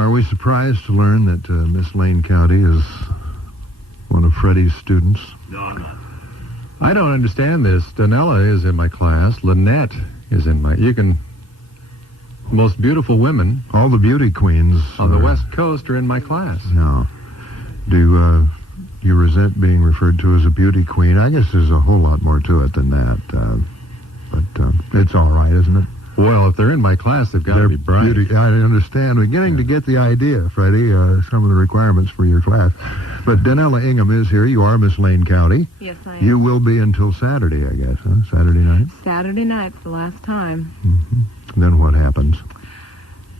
Are we surprised to learn that Miss Lane County is one of Freddie's students? No, I'm not. I don't understand this. Danella is in my class. Lynette is in my... Most beautiful women... All the beauty queens... on the West Coast are in my class. No. Do you resent being referred to as a beauty queen? I guess there's a whole lot more to it than that. But it's all right, isn't it? Well, if they're in my class, they've got to be bright. I understand. We're beginning to get the idea, Freddie, some of the requirements for your class. But Danella Ingham is here. You are Miss Lane County. Yes, I am. You will be until Saturday, I guess, huh? Saturday night? Saturday night's the last time. Mm-hmm. Then what happens?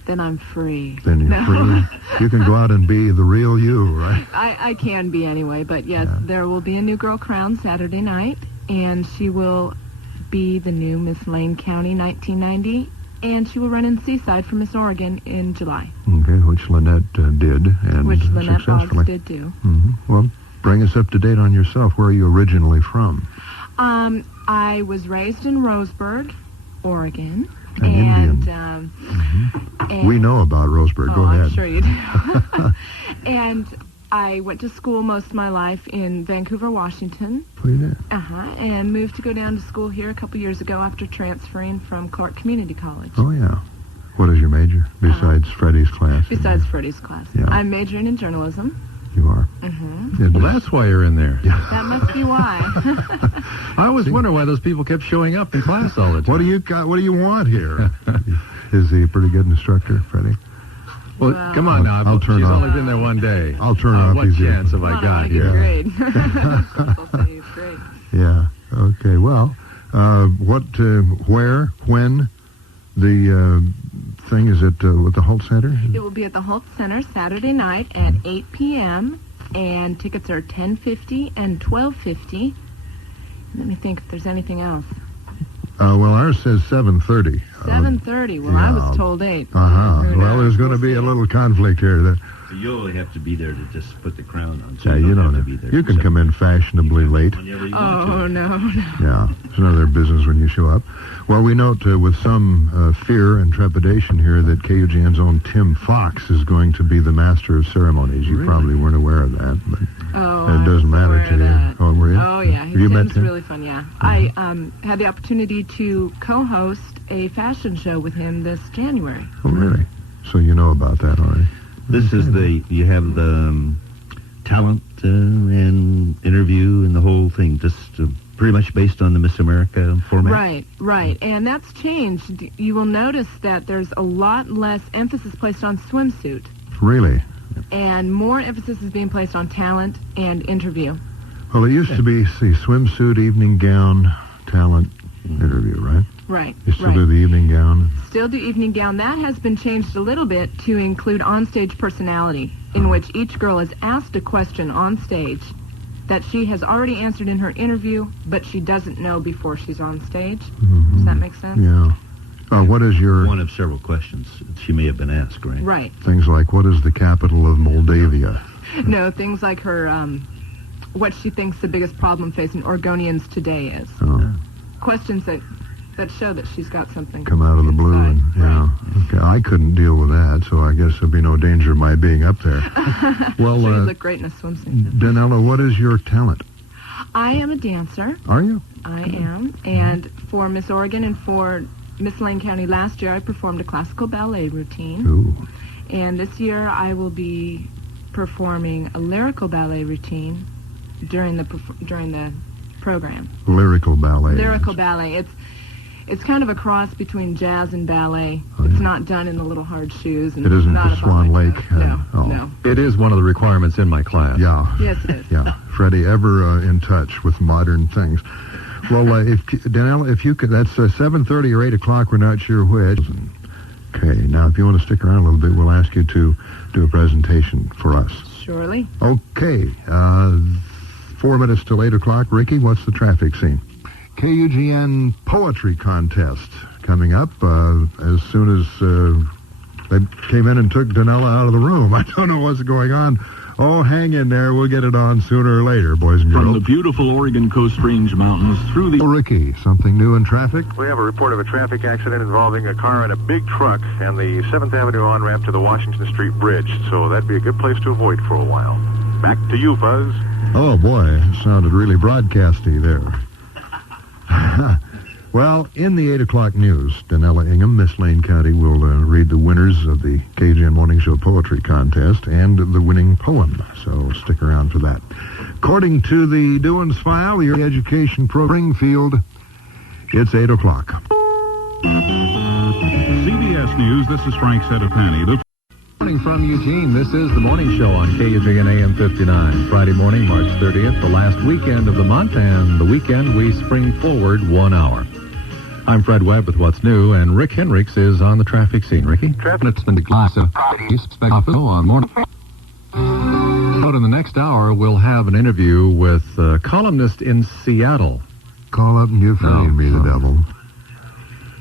Then I'm free. Then you're free. You can go out and be the real you, right? I can be anyway, but yes, there will be a new girl crowned Saturday night, and she will be the new Miss Lane County 1990, and she will run in Seaside for Miss Oregon in July. Okay, which Lynette did, and which Lynette successfully. Boggs did do. Mm-hmm. Well, bring us up to date on yourself. Where are you originally from? I was raised in Roseburg, Oregon. Indian. And we know about Roseburg. Go ahead. I'm sure you do. And I went to school most of my life in Vancouver, Washington. Oh, you did? And moved to go down to school here a couple years ago after transferring from Clark Community College. Oh, yeah. What is your major besides Freddie's class? Besides Freddie's class. Yeah. I'm majoring in journalism. You are? Mm-hmm. Well, that's why you're in there. That must be why. I always wonder why those people kept showing up in class all the time. What do you got? What do you want here? Is he a pretty good instructor, Freddie? Well, come on now. I'll turn She's off. only been there one day. I'll turn off. What chance have I got here? Great. People say he's great. Yeah. Okay. Well, what, where, when, the thing is at the Holt Center? It will be at the Holt Center Saturday night at 8 p.m. and tickets are $10.50 and $12.50. Let me think if there's anything else. Well, ours says 7:30. 7:30. Well, I was told 8. Well, there's going to be a little conflict here. So you only have to be there to just put the crown on. So you don't have to be there. You can come in fashionably late. Oh, no. Yeah, it's none of their business when you show up. Well, we note with some fear and trepidation here that KUGN's own Tim Fox is going to be the master of ceremonies. You probably weren't aware of that, but it doesn't matter to you. Oh, were you? Oh, yeah. Have you met Tim? Really fun, yeah. I had the opportunity to co-host a fashion show with him this January. Oh, really? So you know about that already? This is you have the talent and interview and the whole thing, just pretty much based on the Miss America format. Right. And that's changed. You will notice that there's a lot less emphasis placed on swimsuit. Really? And more emphasis is being placed on talent and interview. Well, it used to be, swimsuit, evening gown, talent, interview, right? Right. You still do the evening gown? Still do evening gown. That has been changed a little bit to include onstage personality, in which each girl is asked a question on stage that she has already answered in her interview, but she doesn't know before she's on stage. Mm-hmm. Does that make sense? Yeah. What is your... One of several questions she may have been asked, right? Right. Things like, what is the capital of Moldavia? No, things like her, what she thinks the biggest problem facing Oregonians today is. Oh. Questions that show that she's got something. Come out of the blue. And, Okay. I couldn't deal with that, so I guess there'd be no danger of my being up there. Well, you look great in a swimsuit. Danella, what is your talent? I am a dancer. Are you? I am. And for Miss Oregon and for Miss Lane County last year, I performed a classical ballet routine. Ooh. And this year, I will be performing a lyrical ballet routine during the program. Lyrical ballet. Lyrical ballet. It's kind of a cross between jazz and ballet. It's not done in the little hard shoes. And it isn't not the Swan Lake. No. It is one of the requirements in my class. Yeah. Yes, it is. Yeah. Freddie, ever in touch with modern things. Well, Danella, if you could, that's 7:30 or 8 o'clock. We're not sure which. Okay. Now, if you want to stick around a little bit, we'll ask you to do a presentation for us. Surely. Okay. 4 minutes till 8 o'clock. Ricky, what's the traffic scene? KUGN Poetry Contest coming up as soon as they came in and took Danella out of the room. I don't know what's going on Oh, hang in there. We'll get it on sooner or later, boys and From girls. the beautiful Oregon Coast Range Mountains through the... Ricky, something new in traffic? We have a report of a traffic accident involving a car and a big truck and the 7th Avenue on-ramp to the Washington Street Bridge. So that'd be a good place to avoid for a while. Back to you, Buzz. Oh, boy. It sounded really broadcasty there. Well, in the 8 o'clock news, Danella Ingham, Miss Lane County, will read the winners of the KUGN Morning Show Poetry Contest and the winning poem. So stick around for that. According to the Doings File, your education program, Springfield, it's 8 o'clock. CBS News, this is Frank Sedapani. Morning from Eugene. This is the morning show on KUGN AM 59. Friday morning, March 30th, the last weekend of the month, and the weekend we spring forward 1 hour. I'm Fred Webb with What's New, and Rick Hendricks is on the traffic scene. Ricky? It's been a glass of spectacle on morning. But in the next hour, we'll have an interview with a columnist in Seattle. Call up and give Freddie and me the devil.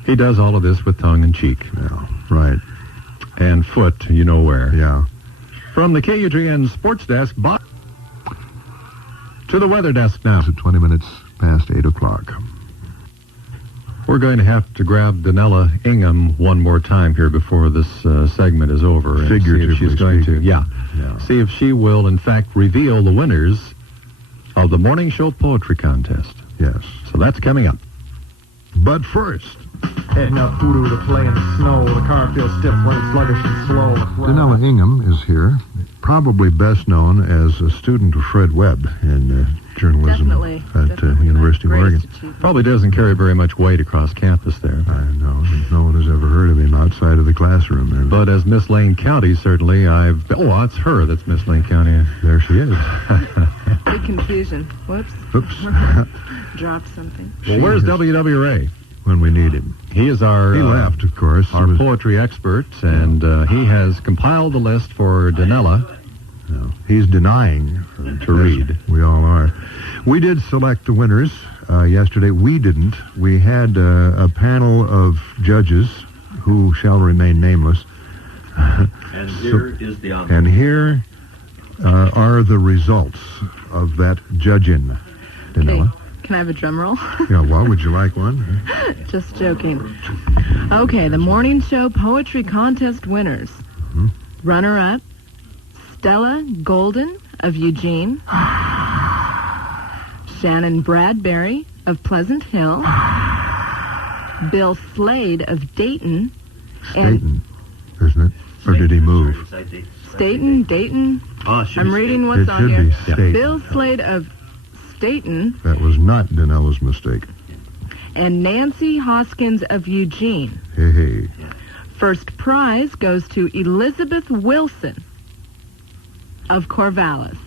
He does all of this with tongue in cheek. Yeah, right. And foot, you know where. Yeah. From the KUGN Sports Desk, to the weather desk now. It's 20 minutes past 8 o'clock. We're going to have to grab Danella Ingham one more time here before this segment is over. And Figuratively see if she's going to, speaking. see if she will, in fact, reveal the winners of the Morning Show Poetry Contest. Yes. So that's coming up. But first, Heading up voodoo to play in the snow. The car feels stiff, running sluggish and slow. Danella Ingham is here, probably best known as a student of Fred Webb in journalism at University of Oregon. Probably doesn't carry very much weight across campus there. I know. No one has ever heard of him outside of the classroom there. But as Miss Lane County, certainly I've... Oh, it's her that's Miss Lane County. There she is. Big confusion. Whoops. Oops. Dropped something. Well, where's W.W. Ray? When we need him. He is our... He left, of course. Our poetry expert, and he has compiled the list for Danella. No, he's denying to read. We all are. We did select the winners yesterday. We didn't. We had a panel of judges who shall remain nameless. And here is the honor. And here are the results of that judging, Danella. Okay. Can I have a drum roll? Yeah, well, would you like one? Just joking. Okay, the morning show poetry contest winners. Mm-hmm. Runner-up, Stella Golden of Eugene. Shannon Bradbury of Pleasant Hill. Bill Slade of Dayton. Staten, isn't it? Or did he move? Staten, Dayton. Oh, it should I'm be reading Staten. what's It on should here. be Staten. Bill Slade of Staten. That was not Danella's mistake. And Nancy Hoskins of Eugene. Hey, hey. First prize goes to Elizabeth Wilson of Corvallis.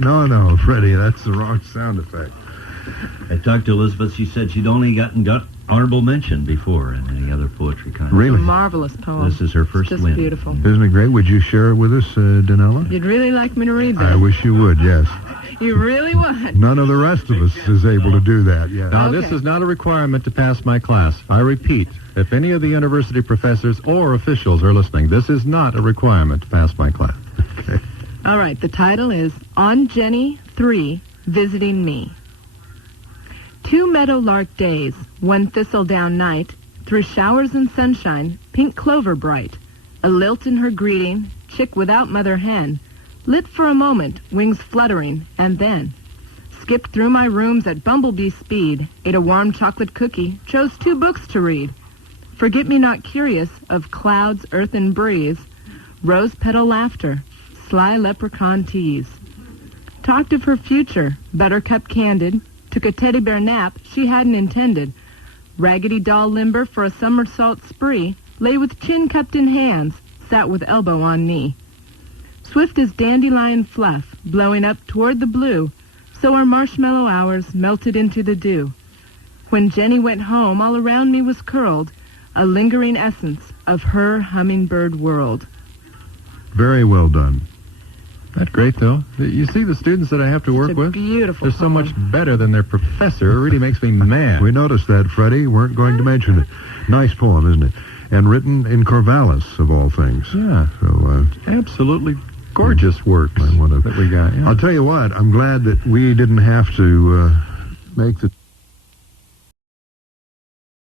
No, Freddie, that's the wrong sound effect. I talked to Elizabeth. She said she'd only got honorable mention before in any other poetry contest. Really? A marvelous poem. This is her first Just win. beautiful. Isn't it great? Would you share it with us, Danella? You'd really like me to read that? I wish you would, yes. You really would? None of the rest of us is able to do that, yes. Now, Okay. this is not a requirement to pass my class. I repeat, if any of the university professors or officials are listening, this is not a requirement to pass my class. Okay. All right, the title is On Jenny 3, Visiting Me. 2 meadowlark days, 1 thistledown night, through showers and sunshine, pink clover bright, a lilt in her greeting, chick without mother hen, lit for a moment, wings fluttering, and then skipped through my rooms at bumblebee speed, ate a warm chocolate cookie, chose 2 books to read. Forget-me-not curious of clouds, earth, and breeze, rose petal laughter, sly leprechaun tease. Talked of her future, buttercup candid, took a teddy bear nap she hadn't intended, raggedy doll limber for a somersault spree, lay with chin cupped in hands, sat with elbow on knee. Swift as dandelion fluff, blowing up toward the blue, so our marshmallow hours melted into the dew. When Jenny went home, all around me was curled a lingering essence of her hummingbird world. Very well done. That's great, though. You see the students that I have to work It's a with? beautiful They're so poem. much better than their professor. It really makes me mad. We noticed that, Freddie. Weren't going to mention it. Nice poem, isn't it? and written in Corvallis, of all things. Yeah. So, absolutely gorgeous works that we got. Yeah. I'll tell you what, I'm glad that we didn't have to make the